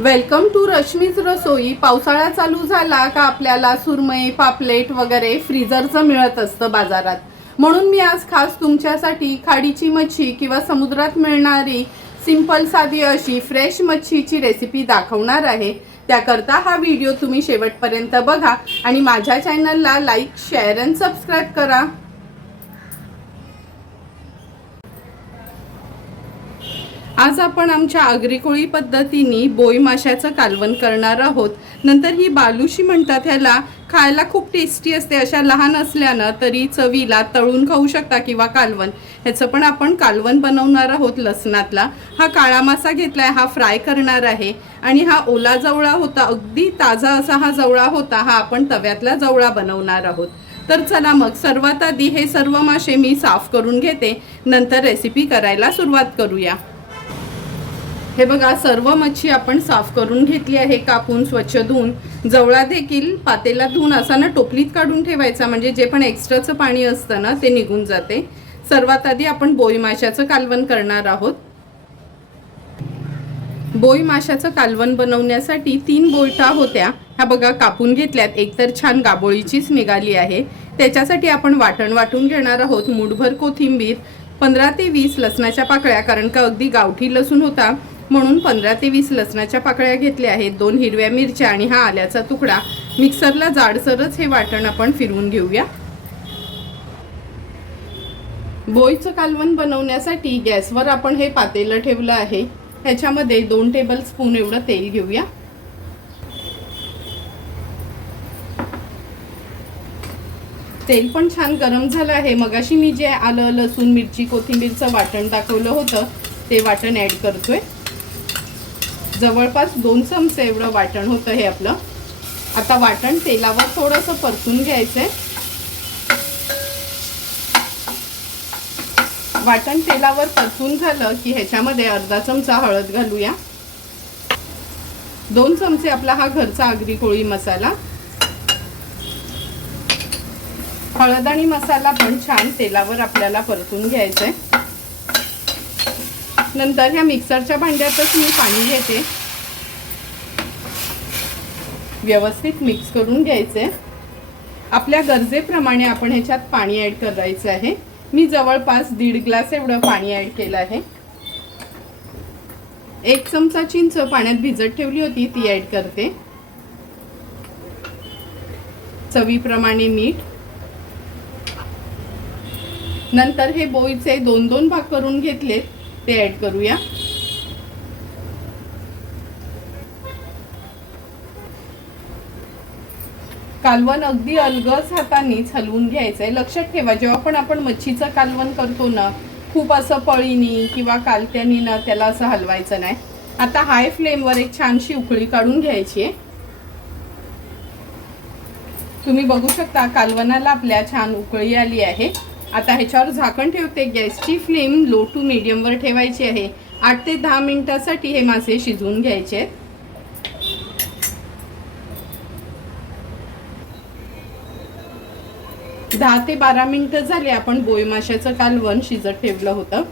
Welcome to रश्मीच रसोई पावसाळा चालू झाला का आपल्याला सुरमई पापलेट वगैरे फ्रीजरचं मिळत असतं बाजारात. म्हणून मी आज खास तुमच्यासाठी खाडीची मच्छी किंवा समुद्रात मिळणारी सिंपल साधी अशी फ्रेश मच्छीची रेसिपी दाखवणार आहे. त्याकरता हा व्हिडिओ तुम्ही शेवटपर्यंत बघा आणि माझ्या चॅनलला लाईक शेअर अँड सबस्क्राईब करा. आज आपण आमच्या आगरीकोळी पद्धतीने बोई माशाचं कालवण करणार आहोत. नंतर ही बालुशी म्हणतात ह्याला खायला खूप टेस्टी असते अशा लहान असल्यानं तरी चवीला तळून खाऊ शकता किंवा कालवण. ह्याचं पण आपण कालवण बनवणार आहोत लसणातला. हा काळा मासा घेतलाय हा फ्राय करणार आहे. आणि हा ओला जवळा होता अगदी ताजा असा हा जवळा होता हा आपण तव्यातला जवळा बनवणार आहोत. तर चला मग सर्वात आधी हे सर्व मासे मी साफ करून घेते. नंतर रेसिपी करायला सुरुवात करूया. हे बघा सर्व मच्छी आपण साफ करून घेतली आहे कापून स्वच्छ धुवून. जवळा देखील पातेला धुवून असा ना टोपलीत काढून ठेवायचा म्हणजे जे पण एक्स्ट्राचं पाणी असतं ना ते निघून जाते. सर्वात आधी आपण बोई माशाचं कालवण करणार आहोत. बोई माशाचं कालवण बनवण्यासाठी तीन बोयटा होत्या. ह्या बघा कापून घेतल्यात. एकतर छान गाबोळीचीच निघाली आहे. त्याच्यासाठी आपण वाटण वाटून घेणार आहोत. मुठभर कोथिंबीर पंधरा ते वीस लसणाच्या पाकळ्या कारण का अगदी गावठी लसूण होता. म्हणून पंधरा ते वीस लसणाच्या पाकळ्या घेतल्या आहेत. दोन हिरव्या मिरच्या आणि हा आल्याचा तुकडा. मिक्सरला जाडसरच हे वाटण आपण फिरवून घेऊया. बोईचं कालवण बनवण्यासाठी गॅसवर आपण हे पातेलं ठेवलं आहे. ह्याच्यामध्ये दोन टेबल स्पून एवढं तेल घेऊया. तेल पण छान गरम झालं आहे. मगाशी मी जे आलं लसूण मिरची कोथिंबीरचं वाटण दाखवलं होतं ते वाटण ॲड करतोय. जवळपास दोन चमचे एवढं वाटण होतं हे आपलं. आता वाटण तेलावर थोडंसं परतून घ्यायचंय. वाटण तेलावर परतून झालं की ह्याच्यामध्ये अर्धा चमचा हळद घालूया. दोन चमचे आपला हा घरचा आगरी कोळी मसाला. हळद आणि मसाला पण छान तेलावर आपल्याला परतून घ्यायचंय. नंतर ह्या मिक्सरच्या भांड्यातच मी पाणी घेते. व्यवस्थित मिक्स करून घ्यायचे. आपल्या गरजेप्रमाणे आपण ह्याच्यात पाणी ॲड करायचं आहे. मी जवळपास दीड ग्लास एवढं पाणी ॲड केलं आहे. एक चमचा चिंच पाण्यात भिजत ठेवली होती ती ॲड करते. चवीप्रमाणे मीठ. नंतर हे बोईचे दोन दोन भाग करून घेतलेत. ते ॲड करूया. कालवण अगदी अलगच हातानेच हलवून घ्यायचं आहे लक्षात ठेवा जेव्हा पण आपण मच्छीचं कालवण करतो ना खूप असं पळीनी किंवा कालत्यानी ना त्याला असं हलवायचं नाही. आता हाय फ्लेमवर एक छानशी उकळी काढून घ्यायची आहे. तुम्ही बघू शकता कालवणाला आपल्या छान उकळी आली आहे. आता ह्याच्यावर झाकण ठेवते. गॅसची फ्लेम लो टू मिडियमवर ठेवायची आहे. आठ ते दहा मिनिटासाठी हे मासे शिजवून घ्यायचे आहेत. दहा ते बारा मिनिटं झाली आपण बोई माशाचं कालवण शिजत ठेवलं होतं.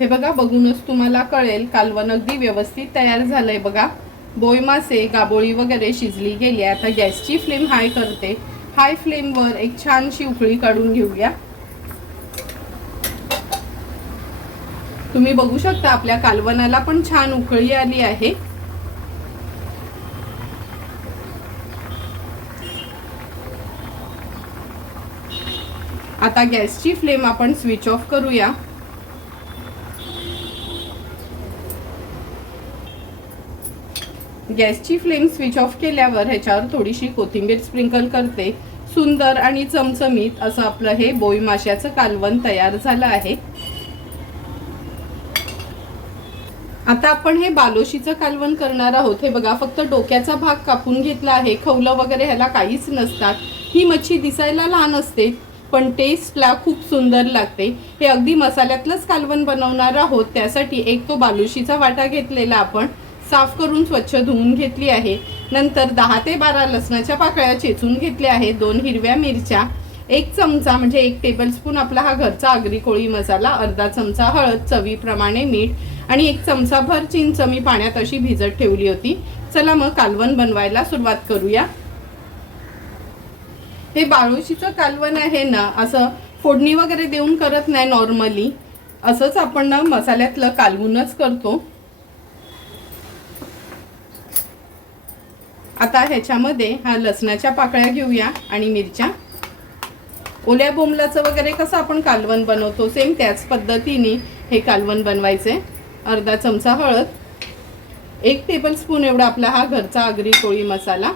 हे बघा बघूनच तुम्हाला कळेल कालवण अगदी व्यवस्थित तयार झालंय बघा. बोई मासे गाबोळी वगैरे शिजली गेली आता गॅसची फ्लेम हाय करते. हाय फ्लेमवर एक छानशी उकळी काढून घेऊया. तुम्ही बघू शकता आपल्या कालवणाला पण छान उकळी आली आहे. आता गॅसची फ्लेम आपण स्विच ऑफ करूया. गॅसची फ्लेम स्विच ऑफ केल्यावर ह्याच्यावर थोडीशी कोथिंबीर स्प्रिंकल करते. सुंदर आणि चमचमीत असं आपलं हे बोई माशाचं कालवण तयार झालं आहे. आता आपण हे बालोशीचं कालवण करणार आहोत. हे बघा फक्त डोक्याचा भाग कापून घेतला आहे. खवलं वगैरे ह्याला काहीच नसतात. ही मच्छी दिसायला लहान असते पण टेस्टला खूप सुंदर लागते. हे अगदी मसाल्यातलंच कालवण बनवणार आहोत. त्यासाठी एक तो बालुशीचा वाटा घेतलेला आपण. साफ करून स्वच्छ धुवून घेतली आहे. नंतर दहा ते बारा लसणाच्या पाकळ्या चेचून घेतल्या आहेत. दोन हिरव्या मिरच्या एक चमचा म्हणजे एक टेबलस्पून आपला हा घरचा आगरी कोळी मसाला अर्धा चमचा हळद चवीप्रमाणे मीठ आणि एक चमचाभर चिंच मी पाण्यात अशी भिजत ठेवली होती. चला मग कालवण बनवायला सुरुवात करूया. हे बाळुशीचं कालवण आहे ना असं फोडणी वगैरे देऊन करत नाही नॉर्मली असंच आपण ना मसाल्यातलं कालवूनच करतो. आता ह्याच्यामध्ये हा लसणाच्या पाकळ्या घेऊया आणि मिरच्या. ओल्या बोंबलाचं वगैरे कसं आपण कालवण बनवतो सेम त्याच पद्धतीने हे कालवण बनवायचे. अर्धा चमचा हळद एक टेबलस्पून एवढा आपला हा घरचा आगरी कोळी मसाला.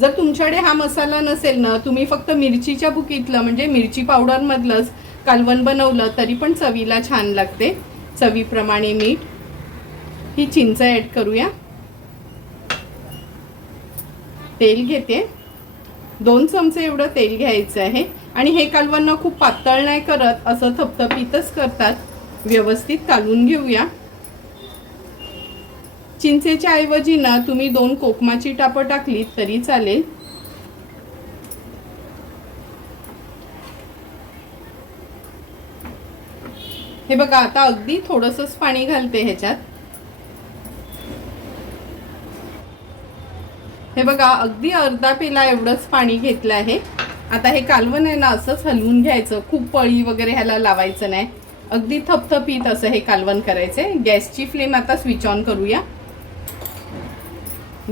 जर तुमच्याकडे हा मसाला नसेल ना तुम्ही फक्त मिरचीच्या बुकीतलं म्हणजे मिरची पावडरमधलंच कालवण बनवलं तरी पण चवीला छान लागते. चवीप्रमाणे मीठ ही चिंच ॲड करूया. तेल घेते. दोन चमचे एवढं तेल घ्यायचं आहे. आणि हे कालवांना खूप पातळ नाही करत असं थपथपीतच करतात. व्यवस्थित कालवून घेऊया. चिंचेच्या ऐवजी ना तुम्ही दोन कोकमाची टापं टाकली तरी चालेल. हे बघा आता अगदी थोडंसंच पाणी घालते ह्याच्यात. हे बघा अगदी अर्धा पेला एवढंच पाणी घेतलं आहे. आता हे कालवण आहे ना असंच हलवून घ्यायचं. खूप पळी वगैरे ह्याला लावायचं नाही. अगदी थपथपीत असं हे कालवण करायचंय गॅसची फ्लेम आता स्विच ऑन करूया.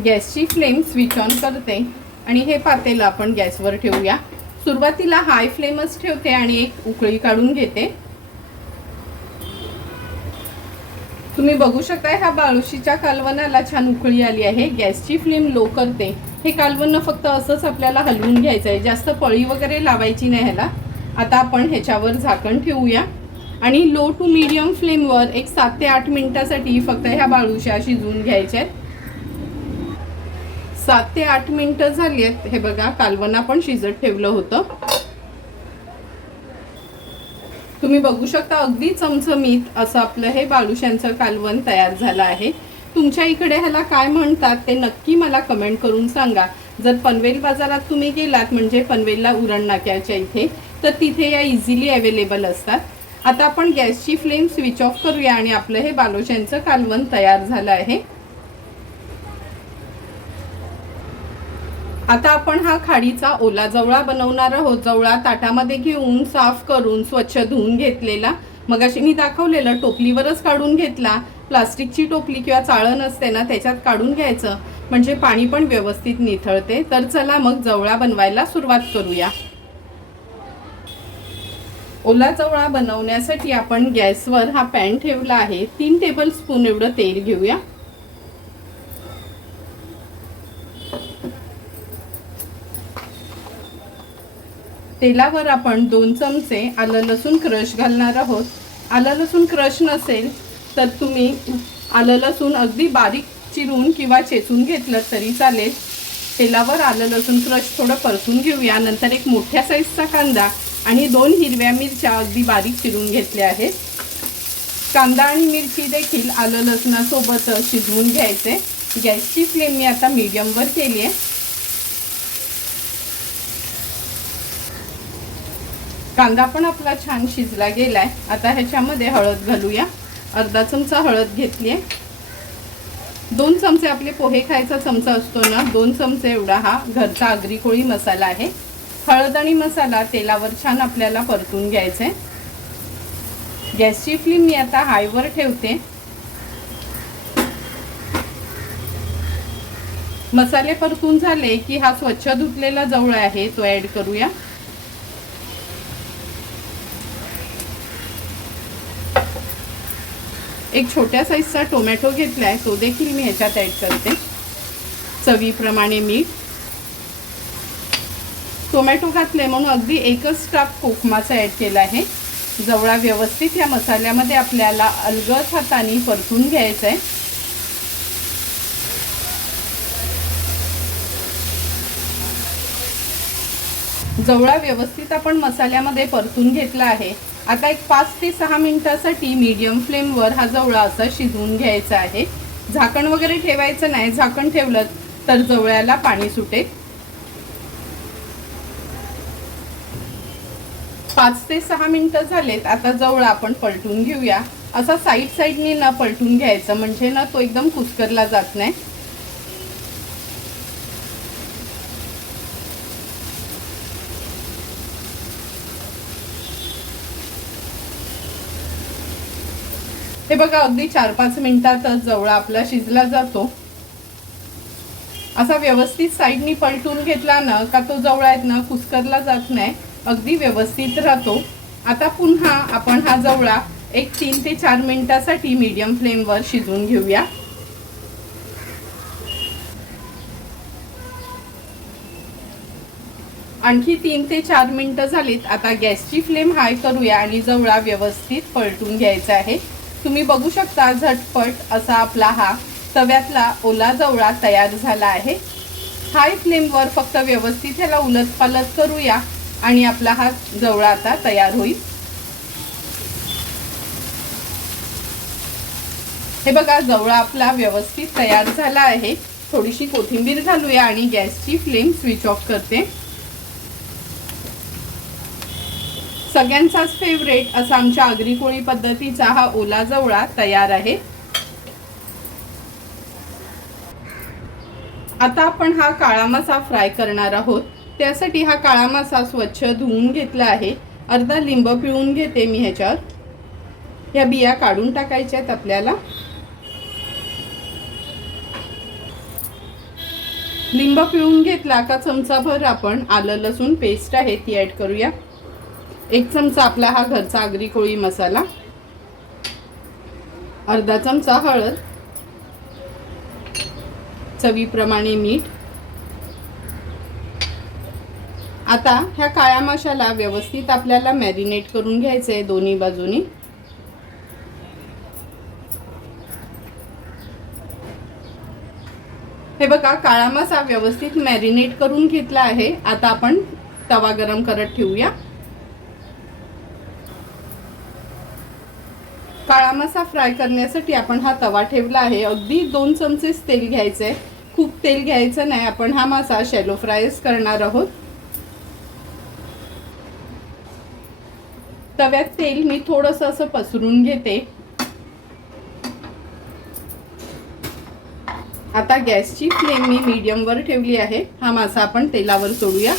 गॅसची फ्लेम स्विच ऑन करते. आणि हे पातेलं आपण गॅसवर ठेवूया. सुरुवातीला हाय फ्लेमच ठेवते आणि एक उकळी काढून घेते. तुम्ही बघू शकता ह्या बाळुशीच्या कालवणाला छान उकळी आली आहे. गॅसची फ्लेम लो करते. हे कालवण फक्त असंच आपल्याला हलवून घ्यायचं आहे जास्त पळी वगैरे लावायची नाही ह्याला. आता आपण ह्याच्यावर झाकण ठेवूया. आणि लो टू मीडियम फ्लेमवर एक सात ते आठ मिनिटासाठी फक्त ह्या बाळुशा शिजवून घ्यायच्या आहेत सात ते आठ मिनिटं झाली आहेत. हे बघा कालवण आपण शिजत ठेवलं होतं. तुम्ही बघू शकता अगदी चमचमीत असं आपलं हे बालुशांचं कालवण तयार झालं आहे. तुमच्या इकडे ह्याला काय म्हणतात ते नक्की मला कमेंट करून सांगा. जर पनवेल बाजारात तुम्ही गेलात म्हणजे पनवेलला उरण नाक्याच्या इथे तर तिथे या इझिली अवेलेबल असतात. आता आपण गॅसची फ्लेम स्विच ऑफ करूया आणि आपलं हे बालुशांचं कालवण तयार झालं आहे. आता आपण हा खाडीचा ओला जवळा बनवणार आहोत. जवळा ताटामध्ये घेऊन साफ करून स्वच्छ धुवून घेतलेला. मग अशी मी दाखवलेलं टोपलीवरच काढून घेतला. प्लास्टिकची टोपली किंवा चाळण असते ना त्याच्यात काढून घ्यायचं. म्हणजे पाणी पण व्यवस्थित निथळते. तर चला मग जवळा बनवायला सुरुवात करूया. ओला जवळा बनवण्यासाठी आपण गॅसवर हा पॅन ठेवला आहे. तीन टेबल स्पून एवढं तेल घेऊया. तेलावर आपण दोन चमचे आलं लसूण क्रश घालणार आहोत. आलं लसूण क्रश नसेल तर तुम्ही आलं लसूण अगदी बारीक चिरून किंवा चेचून घेतलं तरी चालेल. तेलावर आलं लसूण क्रश थोडं परतून घेऊया. नंतर एक मोठ्या साईजचा कांदा आणि दोन हिरव्या मिरच्या अगदी बारीक चिरून घेतल्या आहेत. कांदा आणि मिरची देखील आलं लसणासोबत शिजवून घ्यायचे. गॅसची फ्लेम मी आता मीडियमवर केली आहे. कांदा पण आपला छान शिजला गेलाय. आता ह्याच्यामध्ये हळद घालूया. अर्धा चमचा हळद घेतली आहे दोन चमचे आपले पोहे खायचा चमचा असतो ना दोन चमचे एवढा हा घरचा आगरी कोळी मसाला आहे. हळद आणि मसाला तेलावर छान आपल्याला परतून घ्यायचे गॅसची फ्लेम मी आता हायवर ठेवते. मसाले परतून झाले की हा स्वच्छ धुतलेला जवळ आहे तो ऍड करूया. एक छोट्या साईजचा टोमॅटो घेतला आहे तो देखील मी ह्याच्यात ॲड करते. चवीप्रमाणे मीठ. टोमॅटो घातले म्हणून अगदी एकच टाप कोकमाचा ॲड केला आहे. जवळा व्यवस्थित या मसाल्यामध्ये आपल्याला अलगद हाताने परतून घ्यायचं आहे जवळा व्यवस्थित आपण मसाल्यामध्ये परतून घेतला आहे. आता एक पाच ते सहा मिनिटासाठी मीडियम फ्लेमवर हा जवळा असा शिजवून घ्यायचा आहे. झाकण वगैरे ठेवायचं नाही. झाकण ठेवलं तर जवळ्याला पाणी सुटेल. पाच ते सहा मिनटं झालेत. आता जवळ आपण पलटून घेऊया. असा साईड साईडने ना पलटून घ्यायचं. म्हणजे ना तो एकदम कुस्करला जात नाही. हे बघा अगदी चार पाच मिनिटातच जवळा आपला शिजला जातो. असा व्यवस्थित साईडनी पलटून घेतला ना का तो जवळ आहेत ना कुस्करला जात नाही. अगदी व्यवस्थित राहतो. आता पुन्हा आपण हा जवळा एक तीन ते चार मिनिटासाठी मीडियम फ्लेमवर शिजवून घेऊया. आणखी तीन ते चार मिनटं झालीत. आता गॅसची फ्लेम हाय करूया आणि जवळा व्यवस्थित पलटून घ्यायचा आहे. तुम्ही बघू शकता झटपट असा आपला हा तव्यातला ओला जवळा तयार झाला आहे. हाय फ्लेमवर फक्त व्यवस्थित ह्याला उलट करूया आणि आपला हा जवळा आता तयार होईल. हे बघा जवळा आपला व्यवस्थित तयार झाला आहे. थोडीशी कोथिंबीर घालूया आणि गॅसची फ्लेम स्विच ऑफ करते. सगळ्यांचाच फेवरेट असा आमच्या आगरी कोळी पद्धतीचा हा ओला जवळा तयार आहे. आता आपण हा काळा मासा फ्राय करणार आहोत. त्यासाठी हा काळा मासा स्वच्छ धुवून घेतला आहे. अर्धा लिंब पिळून घेते मी ह्याच्यावर. ह्या बिया काढून टाकायच्या आहेत आपल्याला. लिंब पिळून घेतला का चमचाभर आपण आलं लसूण पेस्ट आहे ती ॲड करूया. एक चमचा आपला हा घरचा आगरी कोळी मसाला. अर्धा चमचा हळद. चवीप्रमाणे मीठ. आता ह्या काळ्या माशाला व्यवस्थित आपल्याला मॅरिनेट करून घ्यायचं आहे दोन्ही बाजूनी. हे बघा काळा मासा व्यवस्थित मॅरिनेट करून घेतला आहे. आता आपण तवा गरम करत ठेवूया. असा फ्राय करण्यासाठी आपण हा तवा ठेवला आहे. अगदी दोन चमचेच तेल घ्यायचं आहे खूप तेल घ्यायचं नाही. आपण हा मासा शॅलो फ्रायच करणार आहोत. तव्यात तेल मी थोडंसं असं पसरून घेते. आता गॅसची फ्लेम मी मीडियमवर ठेवली आहे. हा मासा आपण तेलावर सोडूया.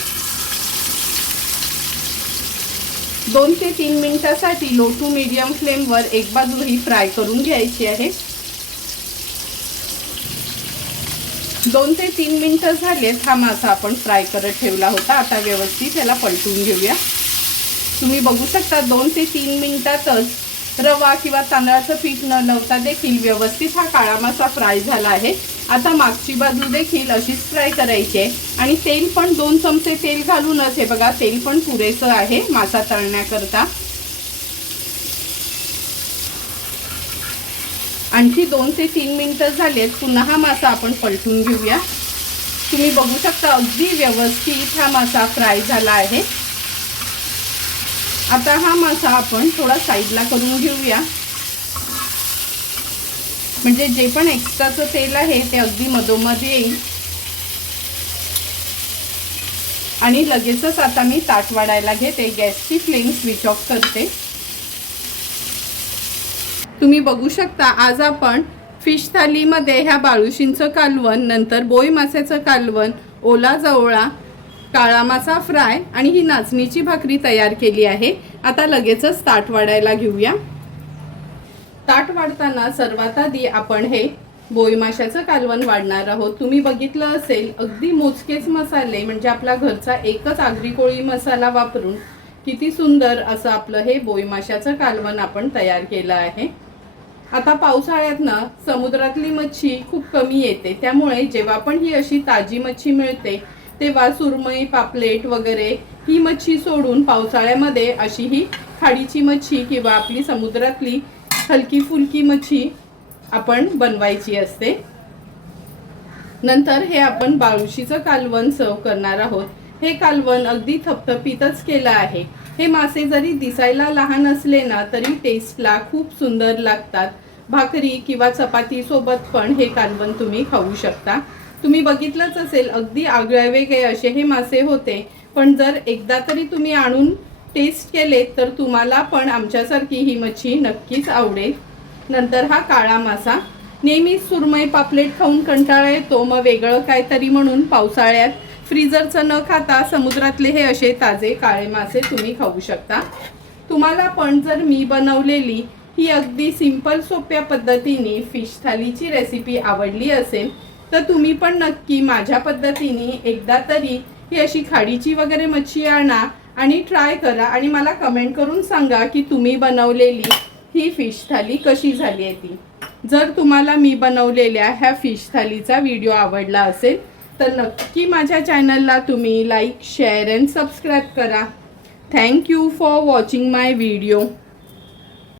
दोन ते तीन मिनटासाठी लो टू मीडियम फ्लेमवर एक बाजू ही फ्राय करून घ्यायची आहे. दोन ते तीन मिनटं झालेत हा मासा आपण फ्राय करत ठेवला होता. आता व्यवस्थित त्याला पलटून घेऊया. तुम्ही बघू शकता दोन ते तीन मिनिटातच रवा किंवा तांदळाचं पीठ न लावता देखील व्यवस्थित हा काळा मासा फ्राय झाला आहे. आता मागची बाजू देखील अशीच फ्राय करायची आहे. आणि तेल पण दोन चमचे तेल घालूनच हे बघा तेल पण पुरेसं आहे मासा तळण्याकरता. आणखी दोन ते तीन मिनटं झालेत पुन्हा हा मासा आपण पलटून घेऊया. तुम्ही बघू शकता अगदी व्यवस्थित हा मासा फ्राय झाला आहे. आता हा मासा आपण थोडा साईडला करून घेऊया. म्हणजे जे पण एक्स्ट्राचं तेल आहे ते अगदी मधोमध येईल. आणि लगेचच आता मी ताट वाढायला घेते. गॅसची फ्लेम स्विच ऑफ करते. तुम्ही बघू शकता आज आपण फिश थालीमध्ये ह्या बाळुशींचं कालवण नंतर बोई माशाचं कालवण ओला जवळा काळा मासा फ्राय आणि ही नाचणीची भाकरी तयार केली आहे. आता लगेचच ताट वाढायला घेऊया. ताट वाढताना सर्वात आधी आपण हे बोई माशाचं कालवण वाढणार आहोत. तुम्ही बघितलं असेल अगदी मोजकेच मसाले म्हणजे आपला घरचा एकच आगरी कोळी मसाला वापरून किती सुंदर असं आपलं हे बोई माशाचं कालवण आपण तयार केलं आहे. आता पावसाळ्यात ना समुद्रातली मच्छी खूप कमी येते. त्यामुळे जेव्हा पण ही अशी ताजी मच्छी मिळते तेव्हा सुरमई पापलेट वगैरे ही मच्छी सोडून पावसाळ्यामध्ये अशी ही खाडीची मच्छी किंवा आपली समुद्रातली हलकी फुलकी मच्छी आपण बनवायची असते. नंतर हे आपण बाळुशीचं कालवण सर्व करणार आहोत. हे कालवण अगदी थपथपीतच केलं आहे. हे मासे जरी दिसायला लहान असले ना तरी टेस्टला खूप सुंदर लागतात. भाकरी किंवा चपाती सोबत पण हे कालवण तुम्ही खाऊ शकता. तुम्ही बघितलंच असेल अगदी आगळ्यावेगळे असे हे मासे होते. पण जर एकदा तरी तुम्ही आणून टेस्ट केले तर तुम्हाला पण आमच्यासारखी ही मच्छी नक्कीच आवडेल. नंतर हा काळा मासा. नेहमीच सुरमई पापलेट खाऊन कंटाळा येतो मग वेगळं काहीतरी म्हणून पावसाळ्यात फ्रीजरचं न खाता समुद्रातले हे असे ताजे काळे मासे तुम्ही खाऊ शकता. तुम्हाला पण जर मी बनवलेली ही अगदी सिंपल सोप्या पद्धतीने फिश थालीची रेसिपी आवडली असेल तर तुम्ही पण नक्की माझ्या पद्धतीने एकदा तरी ही अशी खाडीची वगैरे मच्छी आणा. आणि ट्राय करा आणि मला कमेंट करून सांगा की तुम्ही बनवलेली ही फिश थाली कशी झाली आहे ती. जर तुम्हाला मी बनवलेल्या ह्या फिश थालीचा व्हिडिओ आवडला असेल तर नक्की माझ्या चॅनलला तुम्ही लाईक शेअर अँड सबस्क्राईब करा. Thank you for watching my video